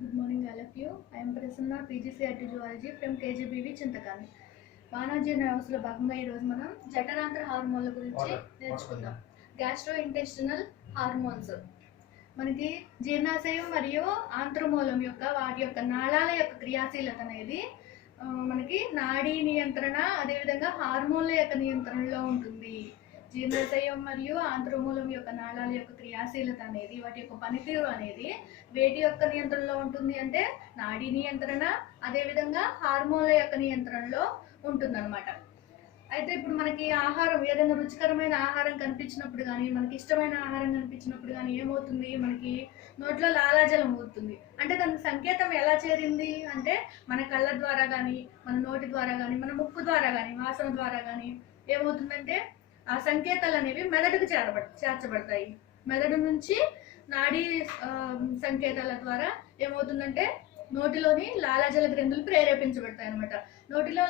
Good morning, all of you. I am Prasanna, PGCRT Zoology from KGBV Chintakani. మానవ జీర్ణ వ్యవస్థలో భాగంగా ఈరోజు మనం జఠరాంతర హార్మోన్ల గురించి నేర్చుకుందాం. గ్యాస్ట్రో ఇంటెస్టినల్ హార్మోన్స్ మనకి జీర్ణాశయం మరియు ఆంత్రమూలం యొక్క వాటి యొక్క నాళాల యొక్క క్రియాశీలత అనేది మనకి నాడీ నియంత్రణ అదేవిధంగా హార్మోన్ల యొక్క నియంత్రణలో ఉంటుంది. జీర్ణాశయం మరియు ఆంత్రమూలం యొక్క నాళాల యొక్క క్రియాశీలత అనేది వాటి యొక్క పనితీరు అనేది వేటి యొక్క నియంత్రణలో ఉంటుంది అంటే నాడీ నియంత్రణ అదేవిధంగా హార్మోన్ల యొక్క నియంత్రణలో ఉంటుందన్నమాట. అయితే ఇప్పుడు మనకి ఆహారం ఏదైనా రుచికరమైన ఆహారం కనిపించినప్పుడు కానీ మనకి ఇష్టమైన ఆహారం కనిపించినప్పుడు కానీ ఏమవుతుంది, మనకి నోట్లో లాలాజలం ఊరుతుంది. అంటే దానికి సంకేతం ఎలా చేరింది అంటే మన కళ్ళ ద్వారా కానీ మన నోటి ద్వారా కానీ మన ముక్కు ద్వారా కానీ వాసన ద్వారా కానీ ఏమవుతుందంటే ఆ సంకేతాలు అనేవి మెదడుకు చేర్చబడతాయి. మెదడు నుంచి నాడీ సంకేతాల ద్వారా ఏమవుతుందంటే నోటిలోని లాలాజల గ్రంథులు ప్రేరేపించబడతాయి అనమాట. నోటిలో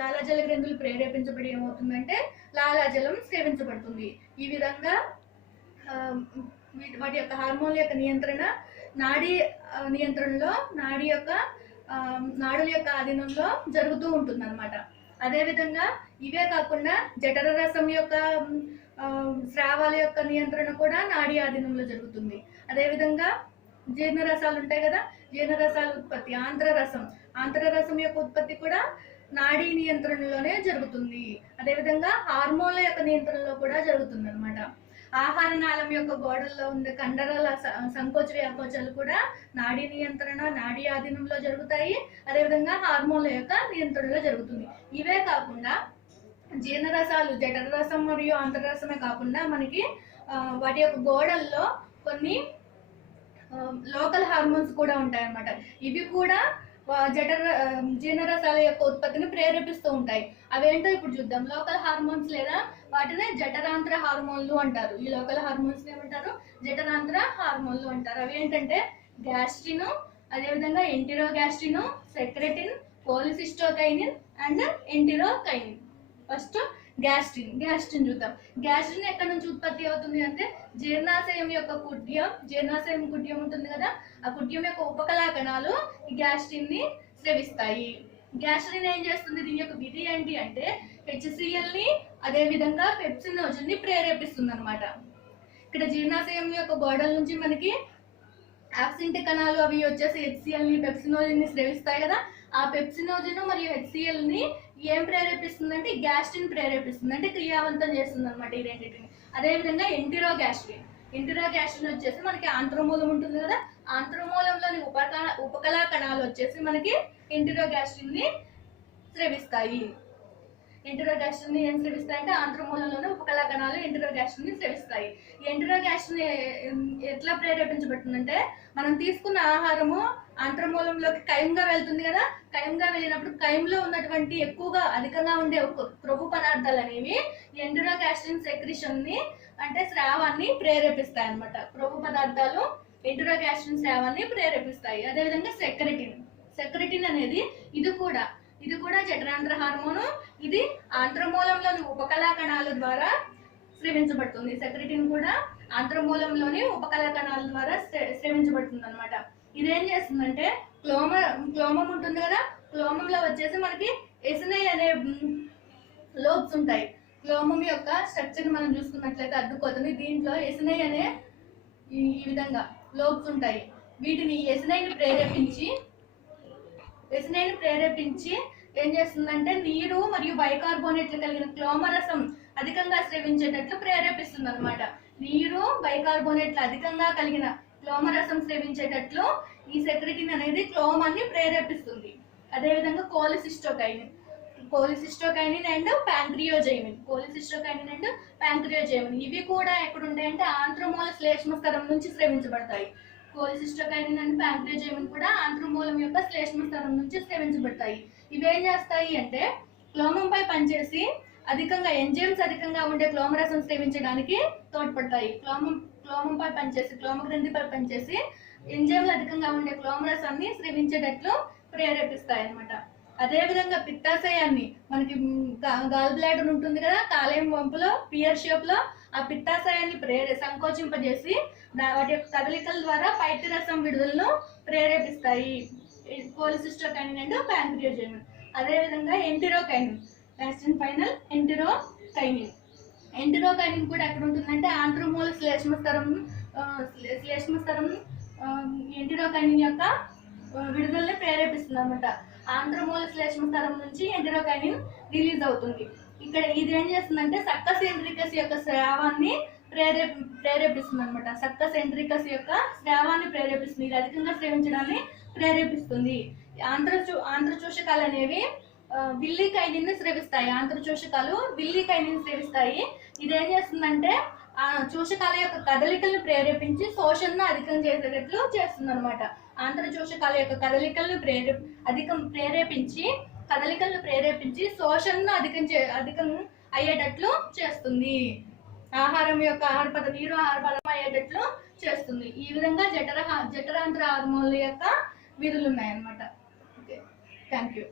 లాలాజల గ్రంథులు ప్రేరేపించబడి ఏమవుతుందంటే లాలాజలం స్రవించబడుతుంది. ఈ విధంగా వాటి యొక్క హార్మోన్ల యొక్క నియంత్రణ నాడీ నియంత్రణలో నాడుల యొక్క ఆధీనంలో జరుగుతూ ఉంటుంది అనమాట. అదేవిధంగా ఇవే కాకుండా జఠర రసం యొక్క స్రావాల యొక్క నియంత్రణ కూడా నాడీ ఆధీనంలో జరుగుతుంది. అదేవిధంగా జీర్ణరసాలు ఉంటాయి కదా, జీర్ణరసాల ఉత్పత్తి ఆంత్రరసం యొక్క ఉత్పత్తి కూడా నాడీ నియంత్రణలోనే జరుగుతుంది. అదేవిధంగా హార్మోన్ల యొక్క నియంత్రణలో కూడా జరుగుతుంది అనమాట. ఆహార నాళం యొక్క గోడల్లో ఉండే కండరాల సంకోచ వ్యాకోచాలు కూడా నాడీ నియంత్రణ నాడీ ఆధీనంలో జరుగుతాయి. అదేవిధంగా హార్మోన్ల యొక్క నియంత్రణలో జరుగుతుంది. ఇవే కాకుండా జీర్ణరసాలు జఠర రసం మరియు ఆంతరరసమే కాకుండా మనకి వాటి యొక్క గోడల్లో కొన్ని లోకల్ హార్మోన్స్ కూడా ఉంటాయి అన్నమాట. ఇవి కూడా జీర్ణరసాల యొక్క ఉత్పత్తిని ప్రేరేపిస్తూ ఉంటాయి. అవేంటో ఇప్పుడు చూద్దాం. లోకల్ హార్మోన్స్ లేదా వాటినే జఠరాంతర హార్మోన్లు అంటారు. ఈ లోకల్ హార్మోన్స్ ఏమంటారు? జఠరాంతర హార్మోన్లు అంటారు. అవి ఏంటంటే గ్యాస్ట్రిన్, అదేవిధంగా ఎంటిరోగ్యాస్ట్రిన్, సెక్రెటిన్, కోలిసిస్టోకైనిన్ అండ్ ఎంటిరోకైనిన్. ఫస్ట్ గ్యాస్ట్రిన్ చూద్దాం. గ్యాస్ట్రిన్ ఎక్కడి నుంచి ఉత్పత్తి అవుతుంది అంటే జీర్ణాశయం యొక్క కుడ్యం ఉంటుంది కదా, ఆ కుడ్యం యొక్క ఉపకళా కణాలు ఈ గ్యాస్ట్రిన్ ని స్రవిస్తాయి. గ్యాస్ట్రిన్ ఏం చేస్తుంది? దీని యొక్క విధి ఏంటి అంటే HCl ని అదేవిధంగా పెప్సినోజన్ ని ప్రేరేపిస్తుంది అనమాట. ఇక్కడ జీర్ణాశయం యొక్క గోడల నుంచి మనకి యాక్సిన్ కణాలు అవి వచ్చేసి HCl ని పెప్సినోజన్ ని స్రవిస్తాయి కదా. ఆ పెప్సినోజన్ మరియు HCl ని ఏం ప్రేరేపిస్తుంది అంటే గ్యాస్ట్రిన్ ప్రేరేపిస్తుంది, అంటే క్రియావంతం చేస్తుంది అనమాట ఈ రెండింటిని. అదేవిధంగా ఎంటిరోగ్యాస్ట్రిన్ వచ్చేసి మనకి ఆంత్రమూలం ఉంటుంది కదా, ఆంత్రమూలంలోని ఉపకళా కణాలు వచ్చేసి మనకి ఎంటిరోగ్యాస్ట్రిన్ ని స్రవిస్తాయి. ఎంటిరోగ్యాస్ట్రిన్ ఏం స్రవిస్తాయి అంటే ఆంత్రమూలంలోని ఉపకళా కణాలు ఎంటిరోగ్యాస్ట్రిన్ ని స్రవిస్తాయి. ఎంటిరోగ్యాస్ట్రిన్ ఎట్లా ప్రేరేపించబడుతుందంటే మనం తీసుకున్న ఆహారము ఆంత్రమూలంలోకి కైమ్గా వెళ్తుంది కదా, కైమ్గా వెళ్ళినప్పుడు కైమ్లో ఉన్నటువంటి ఎక్కువగా అధికంగా ఉండే క్రొవ్వు పదార్థాలు అనేవి ఎంటిరోగ్యాస్ట్రిన్ సెక్రిషన్ ని అంటే స్రావాన్ని ప్రేరేపిస్తాయి అన్నమాట. క్రొవ్వు పదార్థాలు ఎంటిరోగ్యాస్ట్రిన్ స్రావాన్ని ప్రేరేపిస్తాయి. అదేవిధంగా సెక్రెటిన్ అనేది ఇది కూడా జఠరాంతర హార్మోను. ఇది ఆంత్రమూలంలోని ఉపకళా కణాల ద్వారా స్రవించబడుతుంది. సెక్రెటిన్ కూడా ఆంత్రమూలంలోని ఉపకళా కణాల ద్వారా స్రవించబడుతుంది అనమాట. ఇదేం చేస్తుందంటే క్లోమం ఉంటుంది కదా, క్లోమంలో వచ్చేసి మనకి ఎసినై అనే లోబ్స్ ఉంటాయి. క్లోమం యొక్క స్ట్రక్చర్ మనం చూసుకున్నట్లయితే అడ్డుకోతుంది. దీంట్లో ఎసినై అనే ఈ విధంగా లోబ్స్ ఉంటాయి. వీటిని ఎసినైని ప్రేరేపించి ఏం చేస్తుందంటే నీరు మరియు బైకార్బోనేట్లు కలిగిన క్లోమరసం అధికంగా స్రవించేటట్లు ప్రేరేపిస్తుంది అనమాట. నీరు బైకార్బోనేట్లు అధికంగా కలిగిన క్లోమరసం స్రవించేటట్లు ఈ సెక్రెటిన్ అనేది క్లోమాన్ని ప్రేరేపిస్తుంది. అదేవిధంగా కోలిసిస్టోకైనిన్ అండ్ ప్యాంక్రియోజైమిన్ ఇవి కూడా ఎక్కడ ఉంటాయంటే ఆంత్రమూల శ్లేష్మ స్తరం నుంచి స్రవించబడతాయి. కోలిసిస్టోకైనిన్ అండ్ ప్యాంక్రియోజైమిన్ కూడా ఆంత్రమూలం యొక్క శ్లేష్మ స్తరం నుంచి స్రవించబడతాయి. ఇవేం చేస్తాయి అంటే క్లోమంపై పనిచేసి ఎంజైమ్స్ అధికంగా ఉండే క్లోమరసం స్రవించడానికి తోడ్పడతాయి. క్లోమంపై పనిచేసి క్లోమగ్రంథిపై పనిచేసి ఎంజైమ్లు అధికంగా ఉండే క్లోమరసాన్ని స్రవించేటట్లు ప్రేరేపిస్తాయి అన్నమాట. అదేవిధంగా పిత్తాశయాన్ని మనకి గాల్ బ్లాడర్ ఉంటుంది కదా, కాలేయం వంపులో పియర్ షేప్ లో ఆ పిత్తాశయాన్ని సంకోచింపజేసి వాటి యొక్క కదలికల ద్వారా పైత్య రసం విడుదలను ప్రేరేపిస్తాయి. కోలిసిస్టోకైనిన్ అండ్ ప్యాంక్రియోజెనిన్. అదేవిధంగా ఎంటిరోకైనిన్, లాస్ట్ అండ్ ఫైనల్ ఎంటిరోకైనిన్. ఎంటిరోకైనిన్ కూడా ఎక్కడ ఉంటుందంటే ఆంత్రమూల శ్లేష్మస్తరం ఎంటిరోకైనిన్ యొక్క విడుదలని ప్రేరేపిస్తుంది అనమాట. ఆంత్రమూల శ్లేష్మస్తరం నుంచి ఎంటిరోకైనిన్ రిలీజ్ అవుతుంది. ఇక్కడ ఇది ఏం చేస్తుందంటే సక్కస్ ఎంట్రికస్ యొక్క స్రావాన్ని ప్రేరేపిస్తుంది అనమాట. సక్కస్ ఎంట్రికస్ యొక్క స్రావాన్ని ప్రేరేపిస్తుంది. ఇది అధికంగా స్రవించడాన్ని ప్రేరేపిస్తుంది. ఆంత్రచూషకాలు అనేవి విల్లీకైనిన్ స్రవిస్తాయి. ఆంత్రచూషకాలు విల్లీకైనిన్ స్రవిస్తాయి. ఇది ఏం చేస్తుందంటే ఆ చూషకాల యొక్క కదలికలను ప్రేరేపించి శోషణను అధికం చేసేటట్లు చేస్తుంది అనమాట. ఆంత్రచూషకాల యొక్క కదలికలను ప్రేరేపించి శోషణను అధికం అయ్యేటట్లు చేస్తుంది. ఆహార పదం అయ్యేటట్లు చేస్తుంది. ఈ విధంగా జఠరాంత్ర హార్మోన్ల యొక్క విధులు ఉన్నాయన్నమాట. Okay, thank you.